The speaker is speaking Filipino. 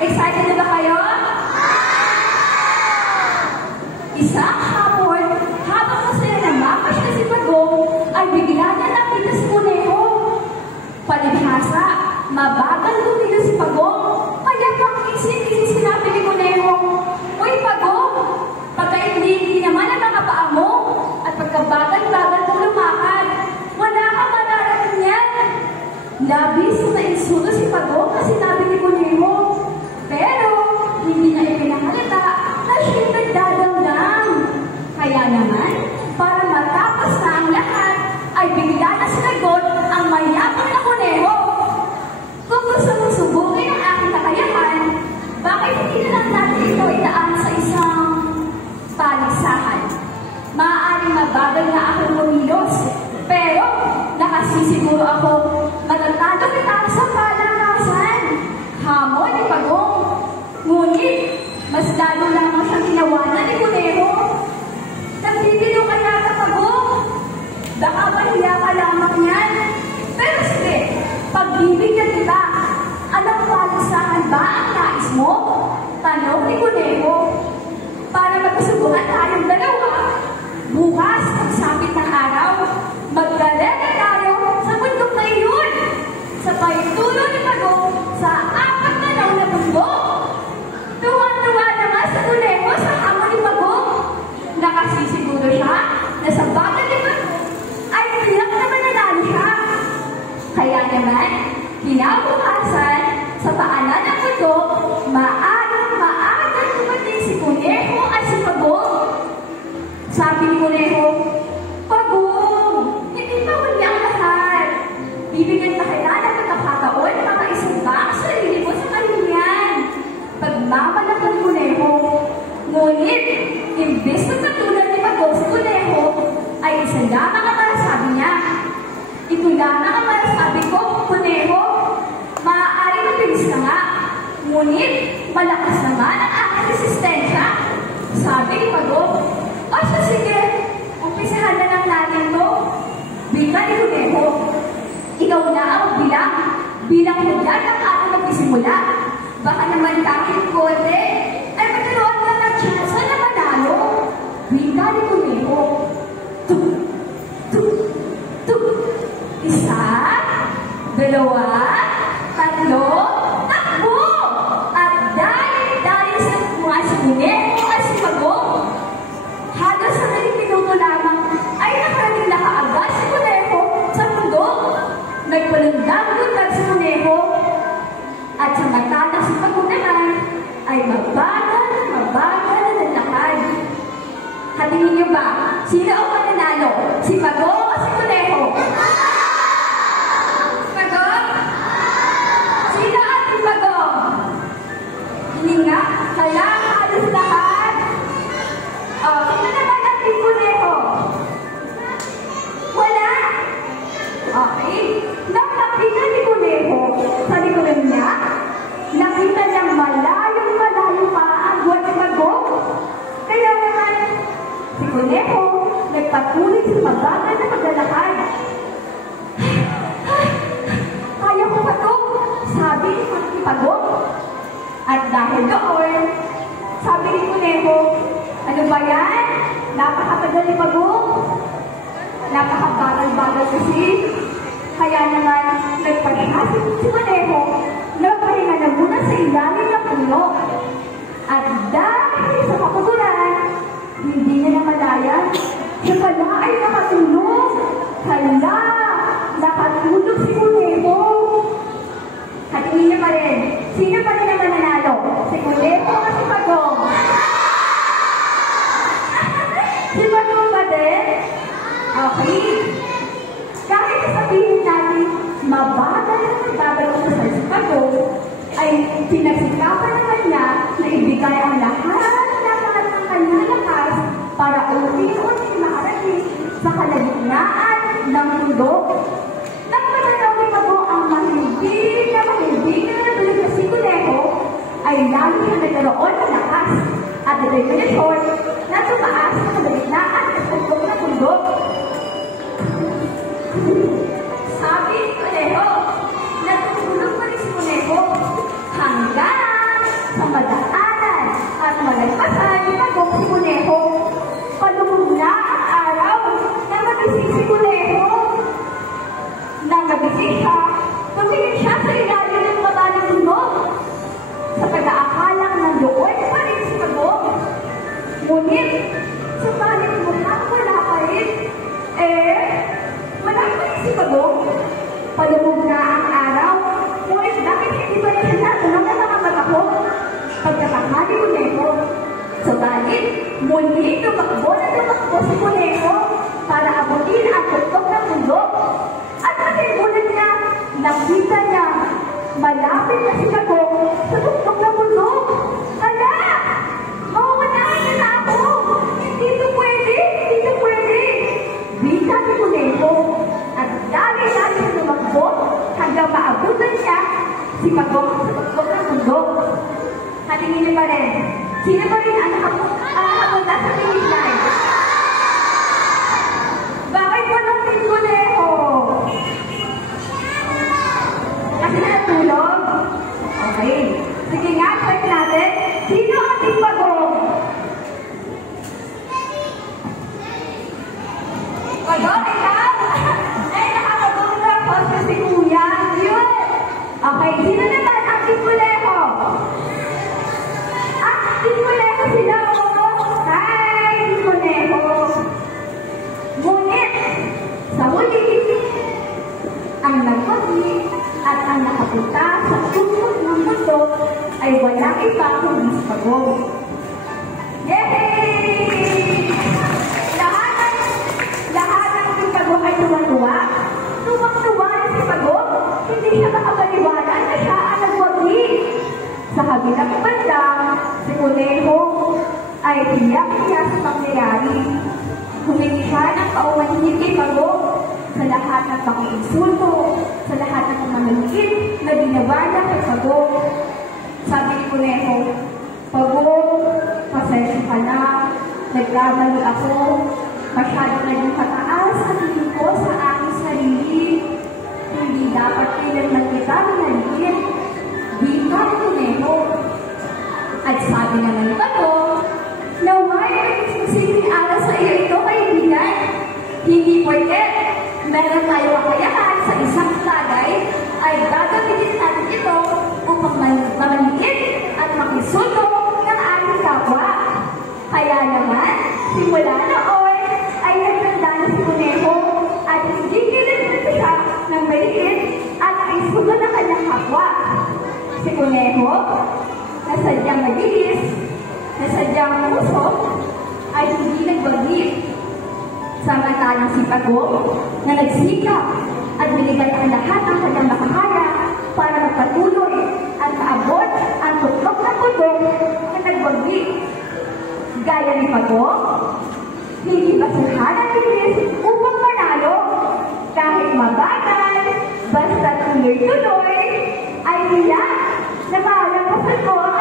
Excited na ba kayo? Isang hapon, habang masaya na mapas na si Pagong, ay bigla na nakita si Kuneho. Palibhasa, mabagal lumino si Pagong, kaya pang-isip-isip sinabi ni Kuneho, "Uy Pagong, pagka-hindi naman ang mga paa mo, at pagkabagal-bagal mo lumakad, wala ka mararating yan." Labis na insulto si Pagong na sinabi ni Kuneho, pero hindi na ipinahalata na siya'y nagdadamdam. Kaya naman, para matapos na ang lahat, ay bigla na sinagot ang mayabang na Kuneho. "Kung gusto mong subukin ang aking kakayahan, bakit hindi na lang natin ito itaan sa isang paligsahan? Maaaring mabagal na akong kumilos, pero nakasisiguro ako matatalo kita sa palakasan." Hamon ni Pagong. Ngunit, mas lalo lamang siyang tinawanan ni Kuneho. "Nagtitilo ka yata, Pagong. Baka mahiya ka lamang yan. Pero sige, pagbibigyan kita. Anong paligsahan ba ang nais mo?" tanong ni Kuneho. "Para magkasubukan tayong dalawa. Bukas, pagsapit ng araw, magkalera tayo sa bundok na iyon." Sabay tulo ni Pagong sa 4 na daw na bundok. Tuwang-tuwa naman sa Kuneho sa hamon ni Pagong. Nakasisiguro siya na sa bagal ni Pagong ay tiyak naman nanalo siya. Kaya naman, kinabukasan sa paanan ng bundok, maagang dumating si Kuneho at si Pagong. Sabi ni Kuneho, "Pagong, hindi pa huli ang lahat. Bibigyan pa kita ng pagkakataon na makaisumba ang sarili mo sa kalinyan." Pagmamalak ng Kuneho. Ngunit, imbes na katulad ni Pagong sa Kuneho, ay isa lamang ang marasabi niya. "Ito lamang ang marasabi ko, Kuneho. Maaari mabilis ka nga. Ngunit, malakas naman ang aking resistensya." Sabi ni Pagong. "O siya, sige, umpisahan na lang natin to." Bika ni Kuneho. "Ikaw na ang bilang. Bilang hudyan ang ating magsisimula. Baka naman kahit konti, ay magkaroon ka ng tsansa na manalo." Bika ni Kuneho. Tuk, tuk, tuk. 1, 2, 3, takbo! At dahil sa mga si Kuneho at si Pagong, halos sa 1 minuto lamang ay nakarating na kaagad si Kuneho sa bundok. Nagpalandag-lundag si Kuneho, at sa mata ng si Pagong naman ay mabagal na nalakad. Hatingin niyo ba, sino ang mananalo? Si Pagong o si Kuneho? Pagong? Sino ang si Pagong? Hindi nga, kaya halos lahat. Sino naman ang si Kuneho? Wala. Okay. Nang nakita ni Kuneho sa likuran niya, nakita niyang malayong pa ang buwan ni Pagong. Kaya naman, si Kuneho nagpatuloy sa mabagal na paglalakad. "Kaya ko pa to," sabi ni Pagong. At dahil doon, sabi ni Kuneho, "Ano ba yan? Napakatagal ni Pagong. Napakabagal-bagal kasi." Kaya naman, nagpagkakasip si Kuneho na pahinga na muna sa ilalim ng puno. At dahil sa kapagulan, hindi niya namalaya, siya pala ay nakatulog. Hala, nakatulog si Kuneho. Hatingin niyo pa rin, sino pa rin naman nanalo? Si Kuneho o si Pagong? Si Pagong ba din? Okay. Kahit sabihin natin, mabagal sa si Pagong, ay pinagsikapan naman niya na ibigay ang lahat ng kanyang lakas para unti-unti makarating sa kalagitnaan ng bundok. Nang mananaw ni Pagong ang mahindi na natulog si Kuneho, ay lalo siya nagkaroon ng lakas at determinasyon na tumaas sa kalagitnaan ng bundok. Sabi ni Kuneho, natutulog pa rin si Kuneho Muli tumakbo si Kuneho para abutin ang tuktok ng bundok. At makibulan niya, nakita niya, malapit na si Pagong sa tuktok ng bundok. Hala! Mawawalahan niya na ako! Hindi ito pwede! Bita si Kuneho at dali-dali na tumakbo hanggang maabutan niya si Pagong sa tuktok ng bundok. Hatingin niyo pa rin. Sino pa rin ang nakapunta sa finish line? Bakit walang si Kuneho? Kasi natulog? Okay. Sige nga, check natin. Sino ang ating Pagong? Pagong, ikaw? Eh, nakakatulog na ako sa si Kuya. Yun. Okay, sino naman ang ating Kuneho? Ating Kuneho sila o? Hi, Kuneho. Ngunit, sa huli, ang nagpagi at ang nakapunta sa tukod ng mundo ay walang iba kundi si Pagong. Yay! Lahat ng si Pagong ay tuwa-tuwa. Tuwang-tuwa na si Pagong. Hindi siya makapaniwala na siya ang nagpagi. Sa kabilang banda, si Kuneho ay tiyak-tiyak sa pangyayari. Humingi siya ng paumanhin kay Pagong sa lahat ng pakiinsulto, sa lahat ng mga maliit na ginawa niya kay Pagong. Sabi ni Kuneho, Pagong, pasensya ka na, nagkamali ako, masyado naging pataas ang tingin ko sa aking sarili. Hindi dapat kailanman kita minaliit. Bita ni Kuneho. At sabi naman ni Pagong, naway siniaral sa iyo ito, kaibigan. Hindi pwede. Meron tayo kakayahan sa isang bagay ay gagamitin natin ito upang mamaliit at makisulto ng ating kapwa. Kaya naman, simula noon ay nagtanda na si Kuneho at hindi kinaganda siya ng maliit at nakisulto ng kanyang kapwa. Si Kuneho, na sadyang malinis, na sadyang musok, ay hindi nagbagi. Samantalang si Pagong na nagsikap at binigay ang lahat ng kanyang makakaya para magpatuloy at maabot ang tuklok ng bundok na nagbagi. Gaya ni Pagong, hindi basihan ang bilis upang manalo. Kahit mabagal, basta tuloy-tuloy, ay nila na makalampasan mo ang